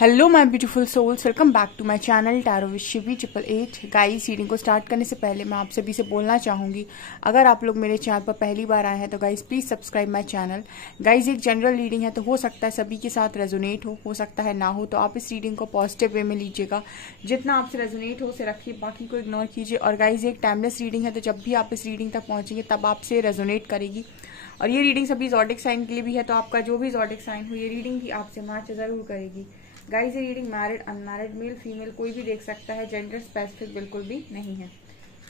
Hello my beautiful souls, welcome back to my channel tarot with Shivi 888। Guys, reading को start करने से पहले मैं आप सभी से बोलना चाहूंगी, अगर आप लोग मेरे चैनल पर पहली बार आए हैं तो guys please subscribe my channel. Guys, एक जनरल रीडिंग है तो हो सकता है सभी के साथ रेजोनेट हो सकता है ना हो, तो आप इस रीडिंग को पॉजिटिव वे में लीजिएगा। जितना आपसे रेजोनेट हो उसे रखिए, बाकी को इग्नोर कीजिए। और गाइस, एक टाइमलेस रीडिंग है तो जब भी आप इस रीडिंग तक पहुंचेंगे तब आपसे रेजोनेट करेगी। और ये रीडिंग सभी ज़ोडिक साइन के लिए भी है, तो आपका जो भी ज़ोडिक साइन हो ये रीडिंग भी आपसे मैच जरूर करेगी। गाइस, ये reading married, unmarried, male female कोई भी देख सकता है, जेंडर स्पेसिफिक बिल्कुल भी नहीं है।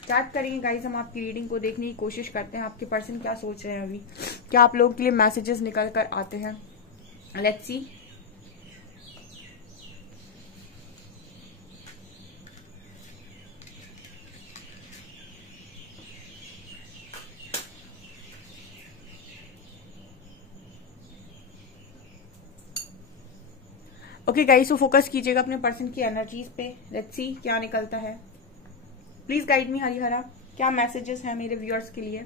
स्टार्ट करेंगे गाइस, हम आपकी रीडिंग को देखने की कोशिश करते हैं। आपके पर्सन क्या सोच रहे हैं अभी, क्या आप लोगों के लिए मैसेजेस निकल कर आते हैं। Let's see. ओके गाइस, तो फोकस कीजिएगा अपने पर्सन की एनर्जीज पे। लेट्स सी क्या निकलता है। प्लीज गाइड मी हरिहरा, क्या मैसेजेस हैं मेरे व्यूअर्स के लिए।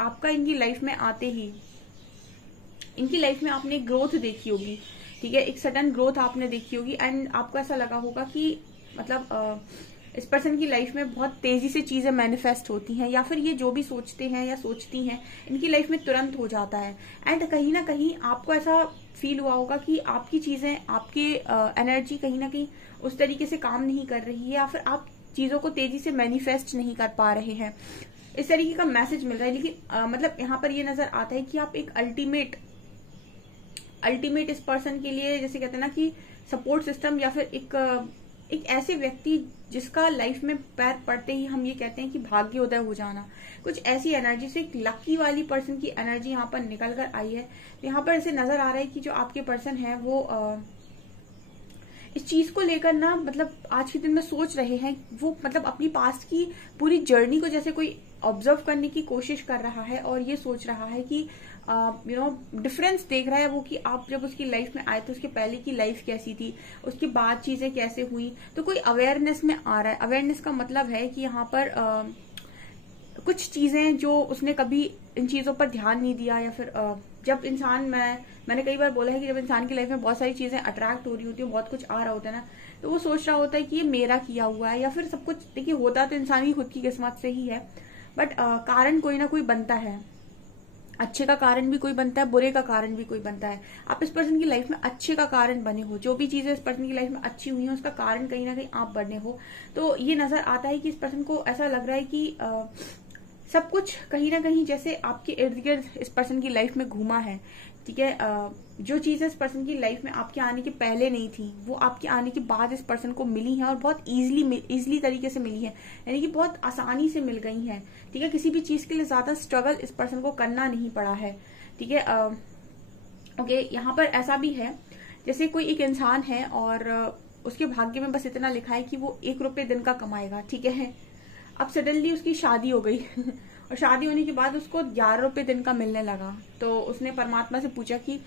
आपका इनकी लाइफ में आते ही, इनकी लाइफ में आपने ग्रोथ देखी होगी, ठीक है, एक सडन ग्रोथ आपने देखी होगी। एंड आपको ऐसा लगा होगा कि मतलब इस पर्सन की लाइफ में बहुत तेजी से चीजें मैनिफेस्ट होती हैं, या फिर ये जो भी सोचते हैं या सोचती हैं इनकी लाइफ में तुरंत हो जाता है। एंड कहीं ना कहीं आपको ऐसा फील हुआ होगा कि आपकी चीजें, आपकी एनर्जी कहीं ना कहीं उस तरीके से काम नहीं कर रही है, या फिर आप चीजों को तेजी से मैनिफेस्ट नहीं कर पा रहे हैं। इस तरीके का मैसेज मिल रहा है। लेकिन मतलब यहाँ पर ये नजर आता है कि आप एक अल्टीमेट इस पर्सन के लिए, जैसे कहते हैं ना कि सपोर्ट सिस्टम, या फिर एक ऐसे व्यक्ति जिसका लाइफ में पैर पड़ते ही हम ये कहते हैं कि भाग्योदय हो जाना, कुछ ऐसी एनर्जी से एक लकी वाली पर्सन की एनर्जी यहाँ पर निकल कर आई है। यहाँ पर ऐसे नजर आ रहा है कि जो आपके पर्सन है वो इस चीज को लेकर ना, मतलब आज के दिन में सोच रहे हैं। वो मतलब अपनी पास्ट की पूरी जर्नी को जैसे कोई ऑब्जर्व करने की कोशिश कर रहा है और ये सोच रहा है कि डिफरेंस देख रहा है वो, कि आप जब उसकी लाइफ में आए तो उसके पहले की लाइफ कैसी थी, उसके बाद चीजें कैसे हुई। तो कोई अवेयरनेस में आ रहा है। अवेयरनेस का मतलब है कि यहाँ पर कुछ चीजें जो उसने कभी इन चीजों पर ध्यान नहीं दिया, या फिर जब इंसान, मैंने कई बार बोला है कि जब इंसान की लाइफ में बहुत सारी चीजें अट्रैक्ट हो रही होती है, बहुत कुछ आ रहा होता है ना, तो वो सोच रहा होता है कि ये मेरा किया हुआ है, या फिर सब कुछ। देखिए, होता तो इंसान की खुद की किस्मत से ही है, बट कारण कोई ना कोई बनता है। अच्छे का कारण भी कोई बनता है, बुरे का कारण भी कोई बनता है। आप इस पर्सन की लाइफ में अच्छे का कारण बने हो, जो भी चीजें इस पर्सन की लाइफ में अच्छी हुई है उसका कारण कहीं ना कहीं आप बने हो। तो ये नजर आता है कि इस पर्सन को ऐसा लग रहा है कि सब कुछ कहीं ना कहीं जैसे आपके इर्द गिर्द इस पर्सन की लाइफ में घूमा है, ठीक है। जो चीजें इस पर्सन की लाइफ में आपके आने के पहले नहीं थी, वो आपके आने के बाद इस पर्सन को मिली हैं, और बहुत इजीली तरीके से मिली है, यानी कि बहुत आसानी से मिल गई हैं, ठीक है। किसी भी चीज के लिए ज्यादा स्ट्रगल इस पर्सन को करना नहीं पड़ा है, ठीक है। ओके, यहाँ पर ऐसा भी है जैसे कोई एक इंसान है और उसके भाग्य में बस इतना लिखा है कि वो 1 रुपये दिन का कमाएगा, ठीक है। अब सडनली उसकी शादी हो गई और शादी होने के बाद उसको 11 रुपये दिन का मिलने लगा। तो उसने परमात्मा से पूछा कि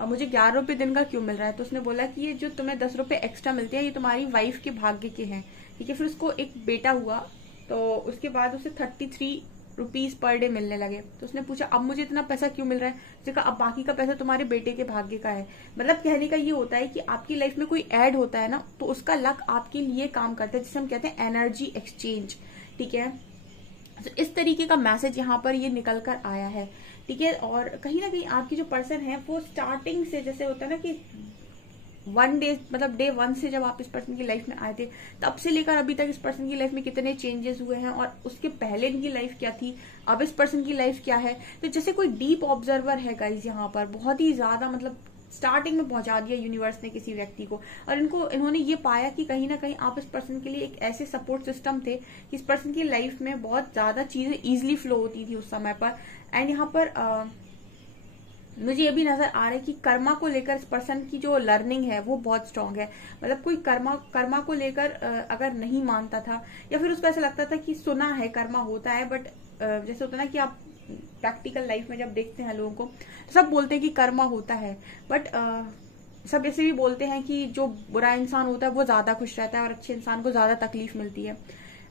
मुझे 11 रुपये दिन का क्यों मिल रहा है। तो उसने बोला कि ये जो तुम्हें 10 रुपये एक्स्ट्रा मिलते हैं ये तुम्हारी वाइफ के भाग्य के हैं, ठीक है। फिर उसको एक बेटा हुआ, तो उसके बाद उसे 33 रुपीज पर डे मिलने लगे। तो उसने पूछा अब मुझे इतना पैसा क्यों मिल रहा है। उसने कहा अब बाकी का पैसा तुम्हारे बेटे के भाग्य का है। मतलब कहने का ये होता है कि आपकी लाइफ में कोई ऐड होता है ना, तो उसका लक आपके लिए काम करता है, जिसे हम कहते हैं एनर्जी एक्सचेंज, ठीक है। तो इस तरीके का मैसेज यहाँ पर ये निकल कर आया है, ठीक है। और कहीं ना कहीं आपकी जो पर्सन है वो स्टार्टिंग से, जैसे होता है ना कि डे वन से जब आप इस पर्सन की लाइफ में आए थे तब से लेकर अभी तक इस पर्सन की लाइफ में कितने चेंजेस हुए हैं, और उसके पहले इनकी लाइफ क्या थी, अब इस पर्सन की लाइफ क्या है। तो जैसे कोई डीप ऑब्जर्वर है गाइज, यहाँ पर बहुत ही ज्यादा स्टार्टिंग में पहुंचा दिया यूनिवर्स ने किसी व्यक्ति को, और इन्होंने ये पाया कि कहीं ना कहीं आप इस पर्सन के लिए एक ऐसे सपोर्ट सिस्टम थे कि इस पर्सन की लाइफ में बहुत ज्यादा चीजें इजिली फ्लो होती थी उस समय पर। एंड यहाँ पर मुझे ये भी नजर आ रहा है कि कर्मा को लेकर इस पर्सन की जो लर्निंग है वो बहुत स्ट्रांग है। कोई कर्मा को लेकर अगर नहीं मानता था, या फिर उसको ऐसा लगता था कि सुना है कर्मा होता है, बट जैसे होता है ना कि आप प्रैक्टिकल लाइफ में जब देखते हैं लोगों को तो सब बोलते हैं कि कर्मा होता है, बट सब ऐसे भी बोलते हैं कि जो बुरा इंसान होता है वो ज्यादा खुश रहता है और अच्छे इंसान को ज्यादा तकलीफ मिलती है।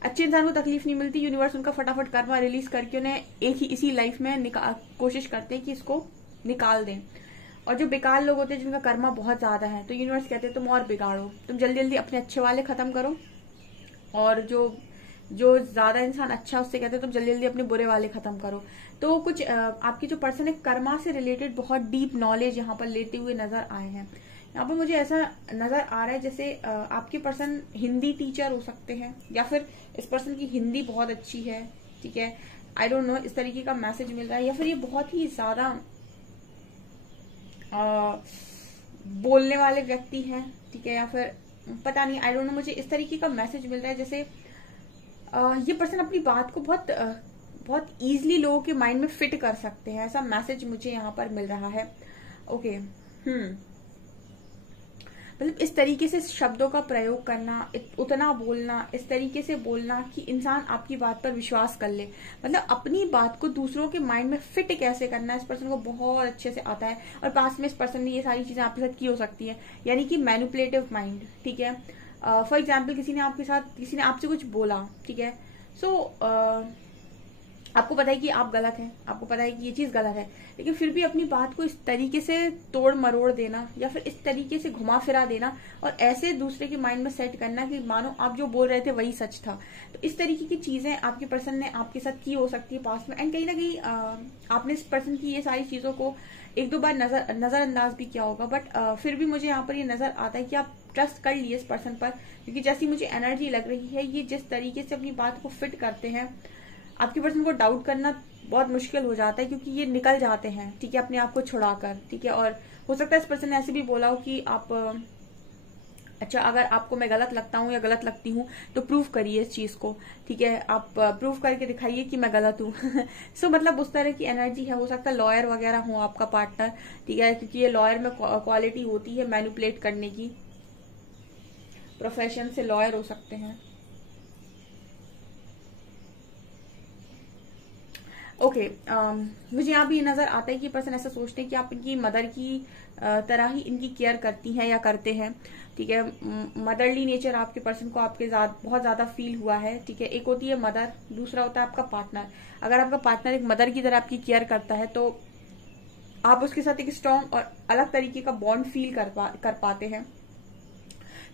अच्छे इंसान को तकलीफ नहीं मिलती, यूनिवर्स उनका फटाफट कर्मा रिलीज करके उन्हें एक ही इसी लाइफ में कोशिश करते हैं कि इसको निकाल दें। और जो बेकार लोग होते हैं जिनका कर्मा बहुत ज्यादा है, तो यूनिवर्स कहते हैं तुम और बिगाड़ो, तुम जल्दी जल्दी अपने अच्छे वाले खत्म करो, और जो ज्यादा इंसान अच्छा है उससे कहते हैं तुम जल्दी जल्दी अपने बुरे वाले खत्म करो। तो कुछ आपकी जो पर्सन है कर्मा से रिलेटेड बहुत डीप नॉलेज यहाँ पर लेते हुए नजर आए हैं। यहाँ पर मुझे ऐसा नजर आ रहा है जैसे आपके पर्सन हिंदी टीचर हो सकते हैं, या फिर इस पर्सन की हिंदी बहुत अच्छी है, ठीक है, आई डोंट नो, इस तरीके का मैसेज मिल रहा है। या फिर ये बहुत ही ज्यादा बोलने वाले व्यक्ति हैं, ठीक है, या फिर पता नहीं, आई डोंट नो, मुझे इस तरीके का मैसेज मिल रहा है जैसे ये पर्सन अपनी बात को बहुत इजीली लोगों के माइंड में फिट कर सकते हैं, ऐसा मैसेज मुझे यहाँ पर मिल रहा है। ओके, इस तरीके से शब्दों का प्रयोग करना, उतना बोलना, इस तरीके से बोलना कि इंसान आपकी बात पर विश्वास कर ले, अपनी बात को दूसरों के माइंड में फिट कैसे करना इस पर्सन को बहुत अच्छे से आता है। और पास में इस पर्सन ने ये सारी चीजें आपके साथ की हो सकती है, यानी कि मैनिपुलेटिव माइंड, ठीक है। फॉर एग्जाम्पल किसी ने आपसे कुछ बोला, ठीक है, सो आपको पता है कि आप गलत हैं, आपको पता है कि ये चीज गलत है, लेकिन फिर भी अपनी बात को इस तरीके से तोड़ मरोड़ देना, या फिर इस तरीके से घुमा फिरा देना, और ऐसे दूसरे के माइंड में सेट करना कि मानो आप जो बोल रहे थे वही सच था। तो इस तरीके की चीजें आपके पर्सन ने आपके साथ की हो सकती है पास्ट में, एंड कहीं ना कहीं आपने इस पर्सन की ये सारी चीजों को एक दो बार नजरअंदाज भी किया होगा, बट फिर भी मुझे यहाँ पर ये नजर आता है कि आप ट्रस्ट कर लिए इस पर्सन पर, क्योंकि जैसी मुझे एनर्जी लग रही है, ये जिस तरीके से अपनी बात को फिट करते हैं, आपके पर्सन को डाउट करना बहुत मुश्किल हो जाता है, क्योंकि ये निकल जाते हैं, ठीक है, अपने आप को छुड़ाकर, ठीक है। और हो सकता है इस पर्सन ने ऐसे भी बोला हो कि आप अच्छा, अगर आपको मैं गलत लगता हूँ या गलत लगती हूँ तो प्रूव करिए इस चीज को, ठीक है, आप प्रूव करके दिखाइए कि मैं गलत हूँ। सो उस तरह की एनर्जी है। हो सकता है लॉयर वगैरह हो आपका पार्टनर, ठीक है, क्योंकि ये लॉयर में क्वालिटी होती है मैनिपुलेट करने की, प्रोफेशन से लॉयर हो सकते हैं। ओके, मुझे यहाँ भी ये नजर आता है कि पर्सन ऐसा सोचते हैं कि आप इनकी मदर की तरह ही इनकी केयर करती हैं या करते हैं, ठीक है। मदरली नेचर आपके पर्सन को आपके बहुत ज्यादा फील हुआ है, ठीक है। एक होती है मदर, दूसरा होता है आपका पार्टनर। अगर आपका पार्टनर एक मदर की तरह आपकी केयर करता है तो आप उसके साथ एक स्ट्रॉन्ग और अलग तरीके का बॉन्ड फील कर पाते हैं।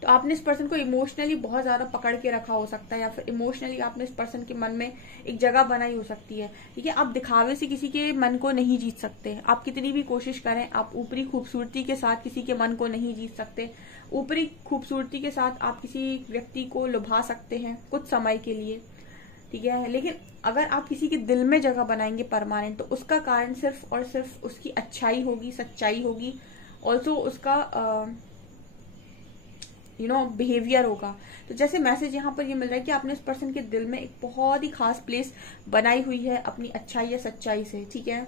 तो आपने इस पर्सन को इमोशनली बहुत ज्यादा पकड़ के रखा हो सकता है, या फिर इमोशनली आपने इस पर्सन के मन में एक जगह बनाई हो सकती है, ठीक है। आप दिखावे से किसी के मन को नहीं जीत सकते, आप कितनी भी कोशिश करें, आप ऊपरी खूबसूरती के साथ किसी के मन को नहीं जीत सकते। ऊपरी खूबसूरती के साथ आप किसी व्यक्ति को लुभा सकते हैं कुछ समय के लिए, ठीक है, लेकिन अगर आप किसी के दिल में जगह बनाएंगे परमानेंट, तो उसका कारण सिर्फ और सिर्फ उसकी अच्छाई होगी, सच्चाई होगी, ऑल्सो उसका बिहेवियर होगा। तो जैसे मैसेज यहाँ पर ये मिल रहा है कि आपने इस पर्सन के दिल में एक बहुत ही खास प्लेस बनाई हुई है अपनी अच्छाई या सच्चाई से, ठीक है।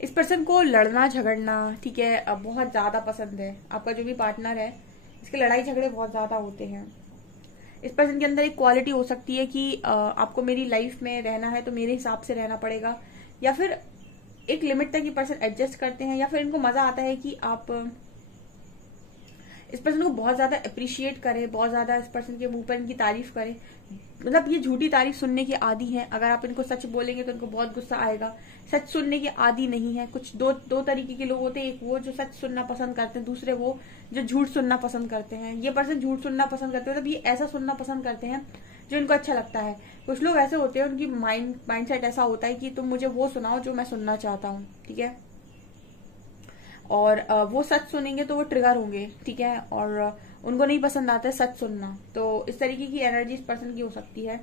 इस पर्सन को लड़ना झगड़ना, ठीक है, बहुत ज्यादा पसंद है। आपका जो भी पार्टनर है इसके लड़ाई झगड़े बहुत ज्यादा होते हैं। इस पर्सन के अंदर एक क्वालिटी हो सकती है कि आपको मेरी लाइफ में रहना है तो मेरे हिसाब से रहना पड़ेगा, या फिर एक लिमिट तक ये पर्सन एडजस्ट करते हैं, या फिर इनको मजा आता है कि आप इस पर्सन को बहुत ज्यादा अप्रिशिएट करें, बहुत ज्यादा इस पर्सन के मुंह पर इनकी तारीफ करें, मतलब ये झूठी तारीफ सुनने के आदी हैं। अगर आप इनको सच बोलेंगे तो इनको बहुत गुस्सा आएगा। सच सुनने के आदी नहीं है। कुछ दो तरीके के लोग होते हैं, एक वो जो सच सुनना पसंद करते हैं, दूसरे वो जो झूठ सुनना पसंद करते हैं। ये पर्सन झूठ सुनना पसंद करते हैं, मतलब ये ऐसा सुनना पसंद करते हैं जो इनको अच्छा लगता है। कुछ लोग ऐसे होते हैं, उनकी माइंड सेट ऐसा होता है कि तुम मुझे वो सुनाओ जो मैं सुनना चाहता हूँ, ठीक है। और वो सच सुनेंगे तो वो ट्रिगर होंगे, ठीक है, और उनको नहीं पसंद आता है सच सुनना। तो इस तरीके की एनर्जी इस पर्सन की हो सकती है,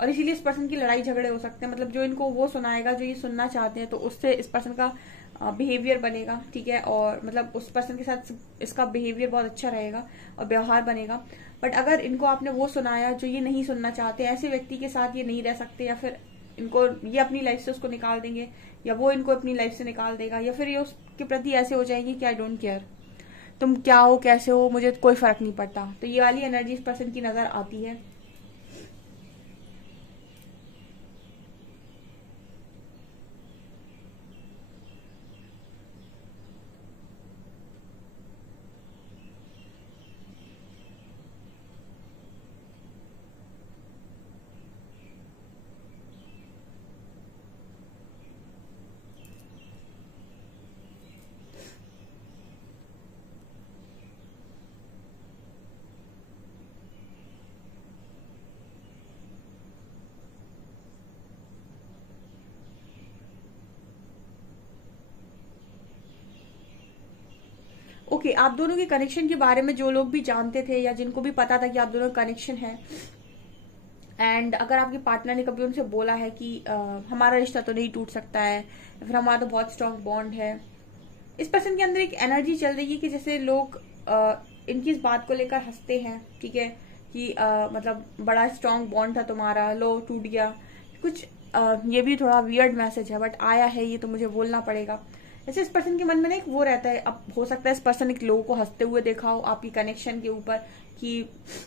और इसीलिए इस पर्सन की लड़ाई झगड़े हो सकते हैं। मतलब जो इनको वो सुनाएगा जो ये सुनना चाहते हैं, तो उससे इस पर्सन का बिहेवियर बनेगा, ठीक है, और मतलब उस पर्सन के साथ इसका बिहेवियर बहुत अच्छा रहेगा और व्यवहार बनेगा। बट अगर इनको आपने वो सुनाया जो ये नहीं सुनना चाहते, ऐसे व्यक्ति के साथ ये नहीं रह सकते, या फिर इनको ये अपनी लाइफ से उसको निकाल देंगे, या वो इनको अपनी लाइफ से निकाल देगा, या फिर ये उसके प्रति ऐसे हो जाएंगे कि आई डोंट केयर, तुम क्या हो कैसे हो मुझे कोई फर्क नहीं पड़ता। तो ये वाली एनर्जी इस पर्सन की नजर आती है। ओके, आप दोनों के कनेक्शन के बारे में जो लोग भी जानते थे या जिनको भी पता था कि आप दोनों का कनेक्शन है, एंड अगर आपके पार्टनर ने कभी उनसे बोला है कि हमारा रिश्ता तो नहीं टूट सकता है, या फिर हमारा तो बहुत स्ट्रांग बॉन्ड है, इस पर्सन के अंदर एक एनर्जी चल रही है कि जैसे लोग इनकी इस बात को लेकर हंसते हैं, ठीक है, कि मतलब बड़ा स्ट्रांग बॉन्ड था तुम्हारा, लो टूट गया कुछ। ये भी थोड़ा वियर्ड मैसेज है, बट आया है ये तो मुझे बोलना पड़ेगा। ऐसे इस पर्सन के मन में ना एक वो रहता है, अब हो सकता है इस पर्सन एक लोगों को हंसते हुए देखा हो आपकी कनेक्शन के ऊपर कि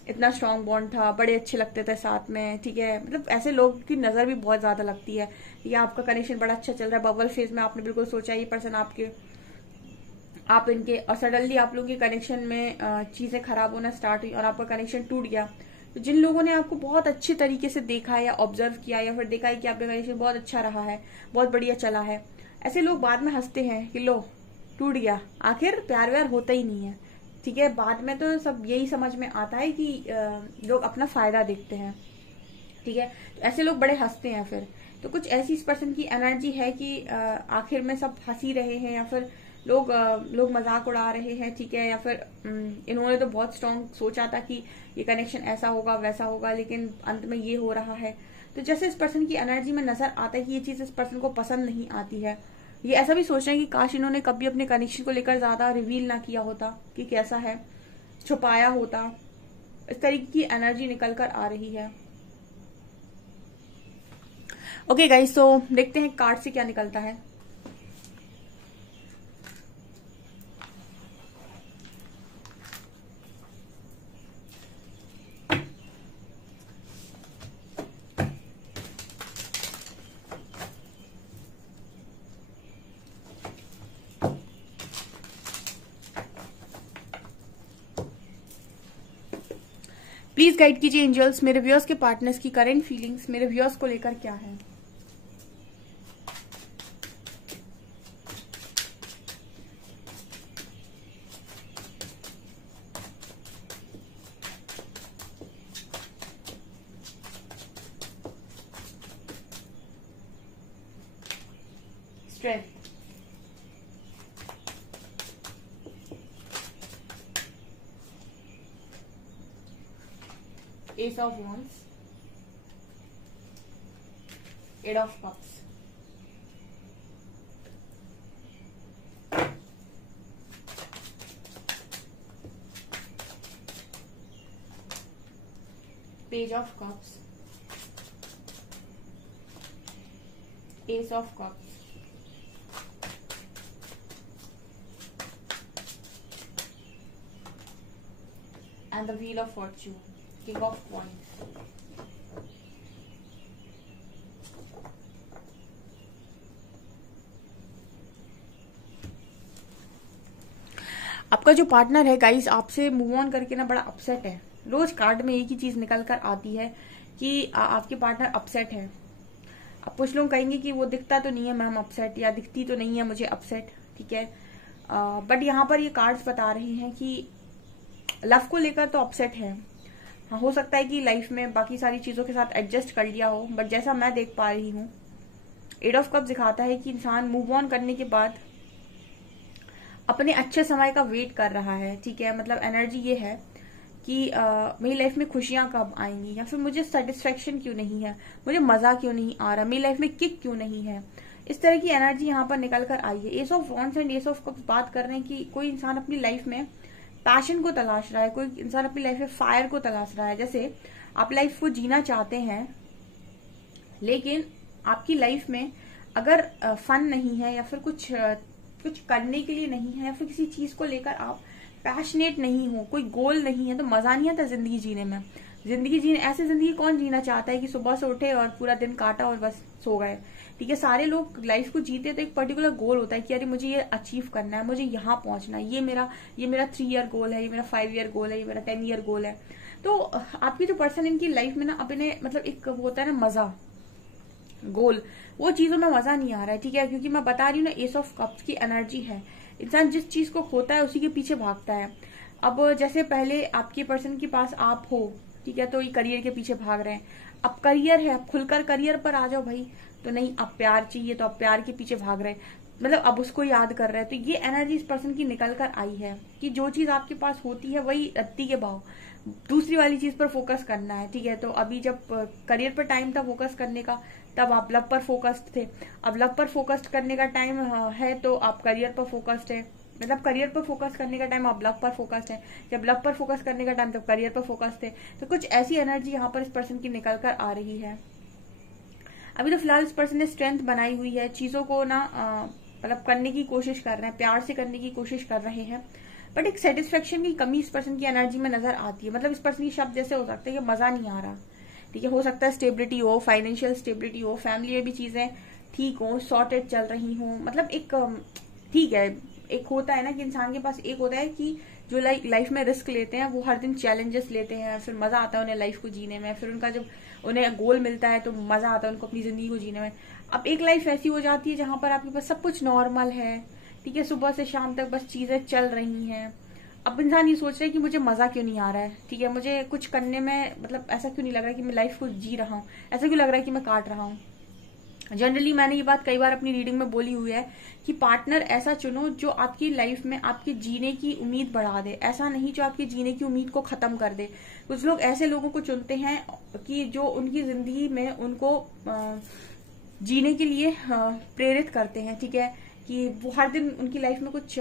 इतना स्ट्रांग बॉन्ड था, बड़े अच्छे लगते थे साथ में, ठीक है। मतलब ऐसे लोग की नजर भी बहुत ज्यादा लगती है, या आपका कनेक्शन बड़ा अच्छा चल रहा है, बबल फेज में आपने बिल्कुल सोचा ये पर्सन आप इनके, और सडनली आप लोगों के कनेक्शन में चीजें खराब होना स्टार्ट हुई और आपका कनेक्शन टूट गया। तो जिन लोगों ने आपको बहुत अच्छे तरीके से देखा है या ऑब्जर्व किया, या फिर देखा है कि आपका कनेक्शन बहुत अच्छा रहा है, बहुत बढ़िया चला है, ऐसे लोग बाद में हंसते हैं कि लो टूट गया, आखिर प्यार व्यार होता ही नहीं है, ठीक है। बाद में तो सब यही समझ में आता है कि लोग अपना फायदा देखते हैं, ठीक है। तो ऐसे लोग बड़े हंसते हैं फिर। तो कुछ ऐसी इस पर्सन की एनर्जी है कि आखिर में सब हंसी रहे हैं, या फिर लोग मजाक उड़ा रहे हैं, ठीक है, या फिर इन्होंने तो बहुत स्ट्रांग सोचा था कि ये कनेक्शन ऐसा होगा वैसा होगा, लेकिन अंत में ये हो रहा है। तो जैसे इस पर्सन की एनर्जी में नजर आता है कि ये चीज इस पर्सन को पसंद नहीं आती है। ये ऐसा भी सोच रहे हैं कि काश इन्होंने कभी अपने कनेक्शन को लेकर ज्यादा रिवील ना किया होता कि कैसा है, छुपाया होता। इस तरीके की एनर्जी निकल कर आ रही है। ओके गाइस, तो देखते हैं कार्ड से क्या निकलता है। प्लीज गाइड कीजिए एंजल्स, मेरे व्यूअर्स के पार्टनर्स की करंट फीलिंग्स मेरे व्यूअर्स को लेकर क्या है। Strength, Ace of Wands, Eight of Cups, Page of Cups, Ace of Cups, and the Wheel of Fortune, King of Wands. आपका जो पार्टनर है गाइस आपसे मूव ऑन करके ना बड़ा अपसेट है, रोज कार्ड में एक ही चीज निकल कर आती है कि आपके पार्टनर अपसेट है। अब कुछ लोग कहेंगे कि वो दिखता तो नहीं है मैम अपसेट, या दिखती तो नहीं है मुझे अपसेट, ठीक है, बट यहाँ पर ये कार्ड्स बता रहे हैं कि लव को लेकर तो अपसेट है। हाँ, हो सकता है कि लाइफ में बाकी सारी चीजों के साथ एडजस्ट कर लिया हो, बट जैसा मैं देख पा रही हूँ, 8 ऑफ कप्स दिखाता है कि इंसान मूव ऑन करने के बाद अपने अच्छे समय का वेट कर रहा है, ठीक है। मतलब एनर्जी ये है कि मेरी लाइफ में खुशियां कब आएंगी, या फिर मुझे सेटिस्फेक्शन क्यों नहीं है, मुझे मजा क्यों नहीं आ रहा, मेरी लाइफ में किक क्यों नहीं है। इस तरह की एनर्जी यहाँ पर निकल कर आई है। S of wands and S of cups बात कर रहे हैं कि कोई इंसान अपनी लाइफ में पैशन को तलाश रहा है, कोई इंसान अपनी लाइफ में फायर को तलाश रहा है। जैसे आप लाइफ को जीना चाहते हैं, लेकिन आपकी लाइफ में अगर फन नहीं है, या फिर कुछ करने के लिए नहीं है, या फिर किसी चीज को लेकर आप पैशनेट नहीं हो, कोई गोल नहीं है, तो मजा नहीं आता जिंदगी जीने में। ऐसे जिंदगी कौन जीना चाहता है कि सुबह से उठे और पूरा दिन काटा और बस सो गए, ठीक है। सारे लोग लाइफ को जीते तो एक पर्टिकुलर गोल होता है कि अरे मुझे ये अचीव करना है, मुझे यहाँ पहुंचना है, ये मेरा 3 ईयर गोल है, ये मेरा 5 ईयर गोल है, ये मेरा 10 ईयर गोल है। तो आपकी जो पर्सन इनकी लाइफ में ना अपने मतलब एक होता है ना मजा, गोल, वो चीजों में मजा नहीं आ रहा है, ठीक है। क्योंकि मैं बता रही हूँ ना, एस ऑफ कप्स की एनर्जी है, इंसान जिस चीज को खोता है उसी के पीछे भागता है। अब जैसे पहले आपके पर्सन के पास आप हो, ठीक है, तो ये करियर के पीछे भाग रहे हैं। अब करियर है, अब खुलकर करियर पर आ जाओ भाई, तो नहीं, अब प्यार चाहिए तो अब प्यार के पीछे भाग रहे हैं, मतलब अब उसको याद कर रहे हैं। तो ये एनर्जी इस पर्सन की निकल कर आई है कि जो चीज आपके पास होती है वही रत्ती के भाव, दूसरी वाली चीज पर फोकस करना है, ठीक है। तो अभी जब करियर पर टाइम था फोकस करने का, तब आप लव पर फोकस्ड थे। अब लव पर फोकस्ड करने का टाइम है तो आप करियर पर फोकस्ड है, मतलब करियर पर फोकस करने का टाइम आप लव पर फोकस्ड है, जब लव पर फोकस करने का टाइम तब करियर पर फोकस्ड थे। तो कुछ ऐसी एनर्जी यहाँ पर इस पर्सन की निकल कर आ रही है। अभी तो फिलहाल इस पर्सन ने स्ट्रेंथ बनाई हुई है, चीजों को ना मतलब करने की कोशिश कर रहे हैं, प्यार से करने की कोशिश कर रहे हैं, बट एक सेटिस्फेक्शन की कमी इस पर्सन की एनर्जी में नजर आती है। मतलब इस पर्सन की शब्द जैसे हो सकता है कि मजा नहीं आ रहा, ठीक है। हो सकता है स्टेबिलिटी हो, फाइनेंशियल स्टेबिलिटी हो, फैमिली में भी चीजें ठीक हो, सॉर्टेड चल रही हो, मतलब एक ठीक है। एक होता है ना कि इंसान के पास एक होता है कि जो लाइफ में रिस्क लेते हैं, वो हर दिन चैलेंजेस लेते हैं, फिर मजा आता है उन्हें लाइफ को जीने में, फिर उनका जब उन्हें गोल मिलता है तो मजा आता है उनको अपनी जिंदगी को जीने में। अब एक लाइफ ऐसी हो जाती है जहां पर आपके पास सब कुछ नॉर्मल है, ठीक है, सुबह से शाम तक बस चीजें चल रही हैं। अब इंसान ये सोच रहा है कि मुझे मजा क्यों नहीं आ रहा है, ठीक है, मुझे कुछ करने में मतलब ऐसा क्यों नहीं लग रहा है कि मैं लाइफ को जी रहा हूँ, ऐसा क्यों लग रहा है कि मैं काट रहा हूँ। जनरली मैंने ये बात कई बार अपनी रीडिंग में बोली हुई है कि पार्टनर ऐसा चुनो जो आपकी लाइफ में आपके जीने की उम्मीद बढ़ा दे, ऐसा नहीं जो आपके जीने की उम्मीद को खत्म कर दे। कुछ लोग ऐसे लोगों को चुनते हैं कि जो उनकी जिंदगी में उनको जीने के लिए प्रेरित करते हैं, ठीक है, कि वो हर दिन उनकी लाइफ में कुछ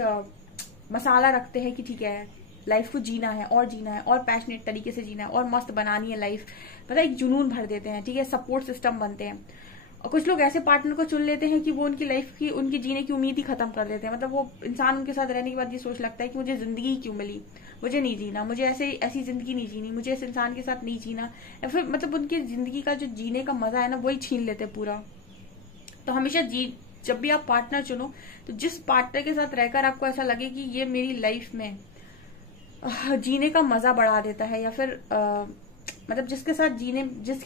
मसाला रखते हैं कि ठीक है लाइफ को जीना है और पैशनेट तरीके से जीना है और मस्त बनानी है लाइफ, मतलब एक जुनून भर देते हैं, ठीक है, सपोर्ट सिस्टम बनते हैं। और कुछ लोग ऐसे पार्टनर को चुन लेते हैं कि वो उनकी लाइफ की, उनकी जीने की उम्मीद ही खत्म कर देते हैं। मतलब वो इंसान उनके साथ रहने के बाद ये सोच लगता है कि मुझे जिंदगी क्यों मिली, मुझे नहीं जीना, मुझे ऐसी जिंदगी नहीं जीनी, मुझे इस इंसान के साथ नहीं जीना, या फिर मतलब उनकी जिंदगी का जो जीने का मजा है ना वही छीन लेते पूरा। तो हमेशा जब भी आप पार्टनर चुनो तो जिस पार्टनर के साथ रहकर आपको ऐसा लगे कि ये मेरी लाइफ में जीने का मजा बढ़ा देता है, या फिर मतलब जिसके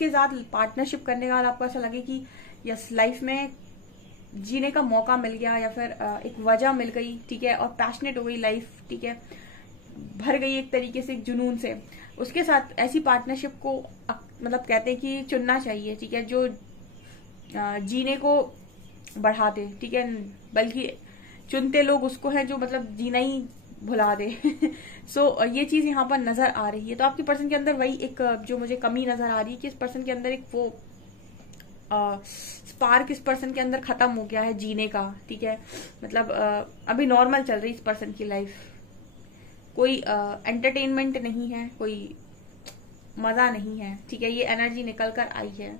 साथ पार्टनरशिप करने के बाद आपको ऐसा लगे कि यस लाइफ में जीने का मौका मिल गया, या फिर एक वजह मिल गई, ठीक है, और पैशनेट हो गई लाइफ, ठीक है, भर गई एक तरीके से एक जुनून से, उसके साथ ऐसी पार्टनरशिप को मतलब कहते हैं कि चुनना चाहिए, ठीक है, जो जीने को बढ़ा दे, ठीक है, बल्कि चुनते लोग उसको है जो मतलब जीना ही भुला दे। सो ये चीज यहाँ पर नजर आ रही है। तो आपके पर्सन के अंदर वही एक जो मुझे कमी नजर आ रही है कि इस पर्सन के अंदर एक वो स्पार्क इस पर्सन के अंदर खत्म हो गया है जीने का, ठीक है, मतलब अभी नॉर्मल चल रही इस पर्सन की लाइफ, कोई एंटरटेनमेंट नहीं है, कोई मजा नहीं है, ठीक है, ये एनर्जी निकल कर आई है।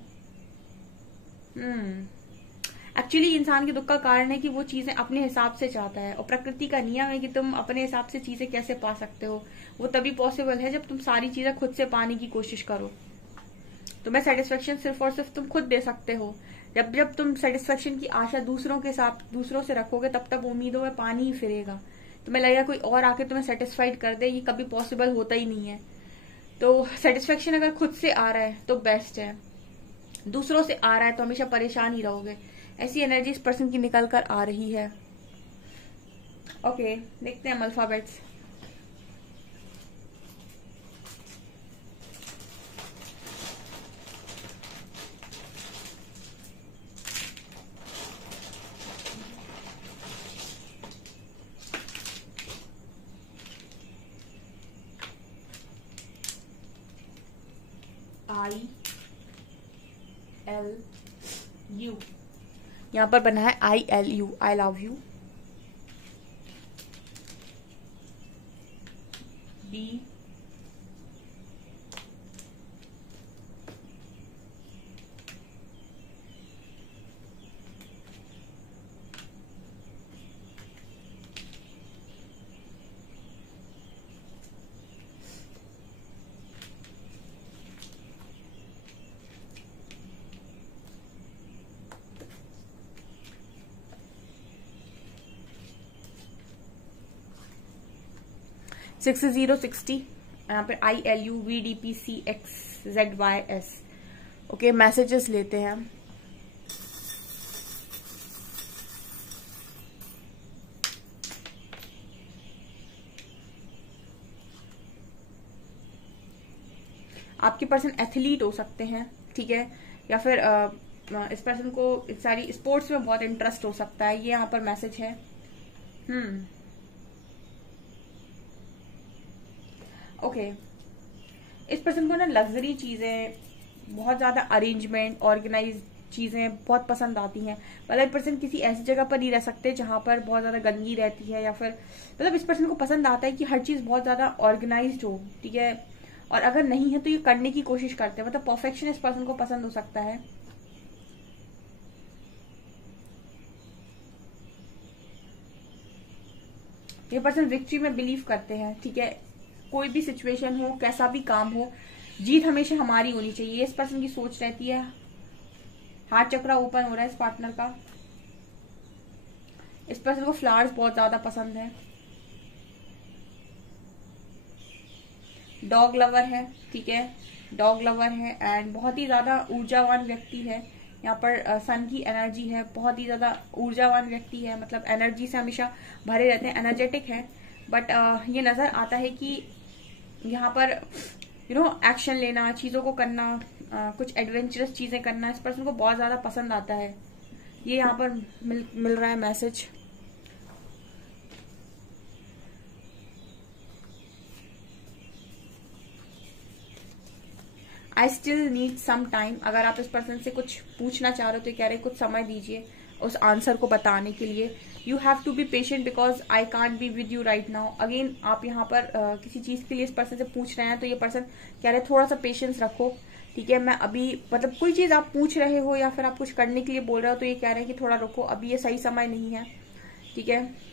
एक्चुअली इंसान के दुख का कारण है कि वो चीजें अपने हिसाब से चाहता है, और प्रकृति का नियम है कि तुम अपने हिसाब से चीजें कैसे पा सकते हो, वो तभी पॉसिबल है जब तुम सारी चीजें खुद से पाने की कोशिश करो। तुम्हें सेटिस्फेक्शन सिर्फ और सिर्फ तुम खुद दे सकते हो। जब तुम सेटिस्फेक्शन की आशा दूसरों से रखोगे, तब उम्मीदों में पानी ही फिरेगा। तुम्हें लगेगा कोई और आके तुम्हें सेटिस्फाइड कर दे, ये कभी पॉसिबल होता ही नहीं है। तो सेटिस्फेक्शन अगर खुद से आ रहा है तो बेस्ट है, दूसरों से आ रहा है तो हमेशा परेशान ही रहोगे। ऐसी एनर्जी इस पर्सन की निकल कर आ रही है। ओके, देखते हैं अल्फाबेट्स। ILU, यहां पर बना है ILU, I love you. B, six 060, यहाँ पे ILU VDPCXZYS। ओके, मैसेजेस लेते हैं। आपके पर्सन एथलीट हो सकते हैं, ठीक है, या फिर इस पर्सन को सारी स्पोर्ट्स में बहुत इंटरेस्ट हो सकता है, ये यहाँ पर मैसेज है। ओके, इस पर्सन को ना लग्जरी चीजें, बहुत ज्यादा अरेंजमेंट, ऑर्गेनाइज चीजें बहुत पसंद आती हैं। मतलब इस पर्सन किसी ऐसी जगह पर नहीं रह सकते जहां पर बहुत ज्यादा गंदगी रहती है, या फिर मतलब इस पर्सन को पसंद आता है कि हर चीज बहुत ज्यादा ऑर्गेनाइज्ड हो, ठीक है, और अगर नहीं है तो ये करने की कोशिश करते हैं। मतलब परफेक्शन इस पर्सन को पसंद हो सकता है। ये पर्सन विक्ट्री में बिलीव करते हैं, ठीक है, कोई भी सिचुएशन हो, कैसा भी काम हो, जीत हमेशा हमारी होनी चाहिए, इस पर्सन की सोच रहती है। हार्ट चक्र ओपन हो रहा है इस पार्टनर का। इस पर्सन को फ्लावर्स बहुत ज्यादा पसंद है। डॉग लवर है, ठीक है, डॉग लवर है एंड बहुत ही ज्यादा ऊर्जावान व्यक्ति है। यहाँ पर सन की एनर्जी है, बहुत ही ज्यादा ऊर्जावान व्यक्ति है, मतलब एनर्जी से हमेशा भरे रहते हैं, एनर्जेटिक है। बट ये नजर आता है कि यहाँ पर एक्शन लेना, चीजों को करना, कुछ एडवेंचरस चीजें करना इस पर्सन को बहुत ज्यादा पसंद आता है। ये यहाँ पर मिल रहा है message. I still need some time. अगर आप इस पर्सन से कुछ पूछना चाह रहे हो तो कह रहे कुछ समय दीजिए उस आंसर को बताने के लिए। You have to be patient because I can't be with you right now. Again आप यहाँ पर किसी चीज के लिए इस पर्सन से पूछ रहे हैं तो ये पर्सन कह रहे थोड़ा सा पेशेंस रखो, ठीक है, मैं अभी, मतलब कोई चीज आप पूछ रहे हो या फिर आप कुछ करने के लिए बोल रहे हो तो ये कह रहे हैं कि थोड़ा रुको, अभी ये सही समय नहीं है, ठीक है।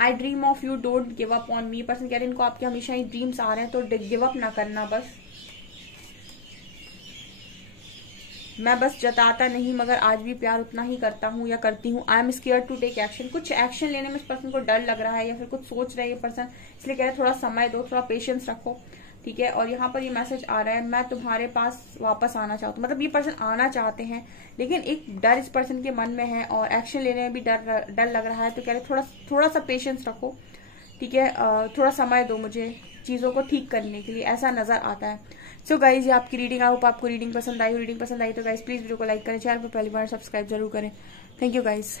आई dream of you, don't give up on me. Person कह रहे हैं इनको आपके हमेशा ही ड्रीम्स आ रहे हैं तो गिव अप ना करना, बस मैं बस जताता नहीं मगर आज भी प्यार उतना ही करता हूँ या करती हूँ। I am scared to take action. कुछ एक्शन लेने में इस पर्सन को डर लग रहा है या फिर कुछ सोच रहे हैं पर्सन, इसलिए कह रहे थोड़ा समय दो, थोड़ा पेशेंस रखो, ठीक है। और यहाँ पर ये मैसेज आ रहा है मैं तुम्हारे पास वापस आना चाहता हूँ। मतलब ये पर्सन आना चाहते हैं लेकिन एक डर इस पर्सन के मन में है और एक्शन लेने में भी डर लग रहा है, तो कह रहे थोड़ा सा पेशेंस रखो, ठीक है, थोड़ा समय दो मुझे चीजों को ठीक करने के लिए, ऐसा नजर आता है। सो गाइज ये आपकी रीडिंग, आई होप आपको रीडिंग पसंद आई। रीडिंग पसंद आई तो गाइज प्लीज वीडियो को लाइक करें, चैनल पर पहली बार सब्सक्राइब जरूर करें। Thank you guys.